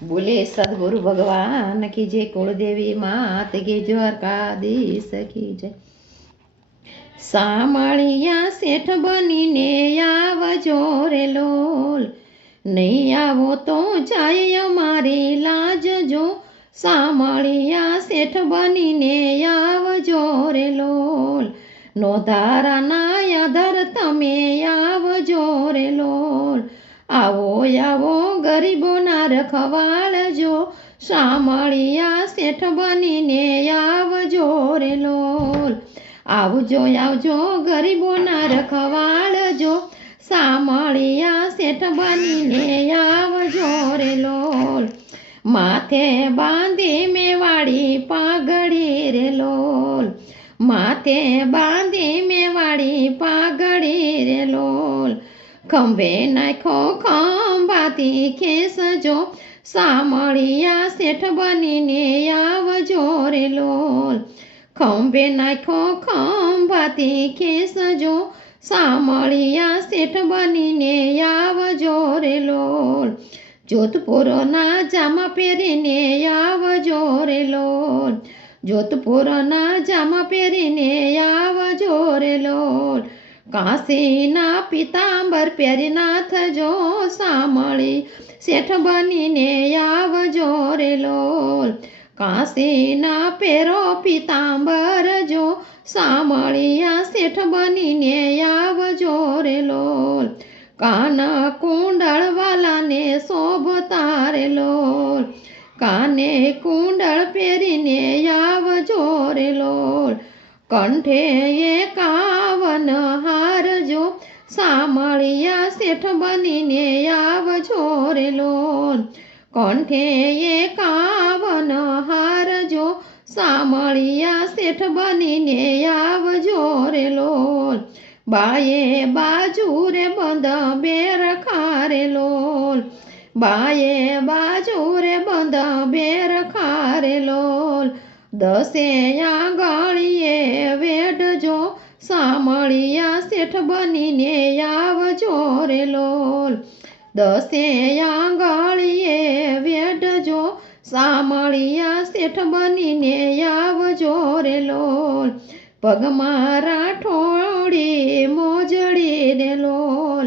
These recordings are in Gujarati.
बोले सदगुरु भगवान की जय, कुलदेवी मात की દ્વારકાધીશ की जय। સામળિયા શેઠ બનીને આવજો રે લોલ, નહીં આવો તો જાય અમારી લાજ જો। સામળિયા શેઠ બનીને આવજો રે લોલ, નો ધારાના આધાર તમે આવજો રે લોલ। આવો આવો ગરીબોના રખવાળજો, સામળિયા શેઠ બનીને આવજો રે લોલ। આવજો આવજો ગરીબોના રખવાળજો, સામળિયા શેઠ બનીને આવજો રે લોલ। માથે બાંધી મેવાડી પાઘડી રે લોલ, માથે બાંધી મેવાડી પાઘડી રે લોલ। ખંભે નાખો ખંભાથી ખેસજો, સામળિયા શેઠ બનીને આવજો રે લોલ। ખંભે નાખો ખંભાથી ખેસજો, સામળિયા શેઠ બનીને આવજો રે લોલ। જોધપુરના જામા પહેરીને આવજો રે લોલ, જોધપુરના જામા પહેરીને આવજો રે લોલ। કાશીના પિતાંબર પહેરી નાથજો, સામળી શેઠ બનીને આવજો રે લોલ। કાશીના પેરો પિતાંબર જો, સામળિયા શેઠ બનીને આવજો રે લોલ। કાન કુંડળ વાલાને શોભતા રે લોલ, કાને કુંડળ પહેરીને આવજો રે લોલ। કંઠે એકાવન હારજો, સામળિયા શેઠ બનીને આવજો રે લોલ। કંઠે એકાવન હારજો, સામળિયા શેઠ બનીને આવજો રે લોલ। બાયે બાજુ રે બંધ બેર ખારે લોલ, બાયે બાજુ રે બંધ બેર ખારે લોલ। દસે આંગળીએ વેઢજો, સામળિયા શેઠ બનીને આવજો રે લોલ। દસે આંગળીએ વેઢજો, સામળિયા શેઠ બનીને આવજો રે લોલ। પગમાં રાઠોડી મોજડી રે લોલ,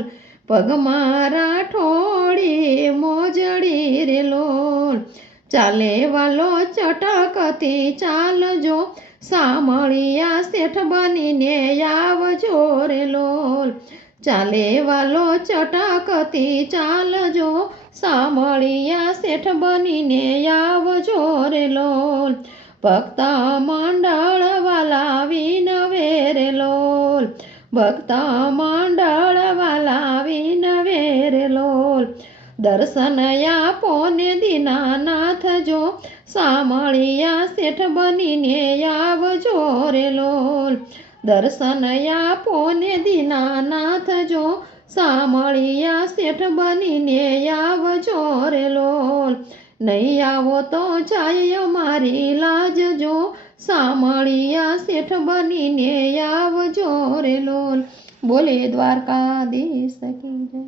પગમાં રાઠોડી મોજડી રે લોલ। ચાલે વાલો ચટકતી ચાલજો, સામળિયા શેઠ બનીને આવજો રે લોલ। ચાલે વાલો ચટકતી ચાલજો, સામળિયા શેઠ બનીને આવજો રે લોલ। ભક્ત મંડળ વાલા વિનવે રે લોલ, ભક્ત મંડળ વાલા વિનવે રે લોલ। દર્શન આપો ને દીનાનાથ જો, સામળિયા શેઠ બનીને આવજો રે લોલ। દર્શન આપો ને દીનાનાથ જો, સામળિયા શેઠ બનીને આવજો રે લોલ। નહીં આવો તો જાય અમારી લાજ જો, સામળિયા શેઠ બનીને આવજો રે લોલ। બોલે દ્વારકાધીશ કી જય।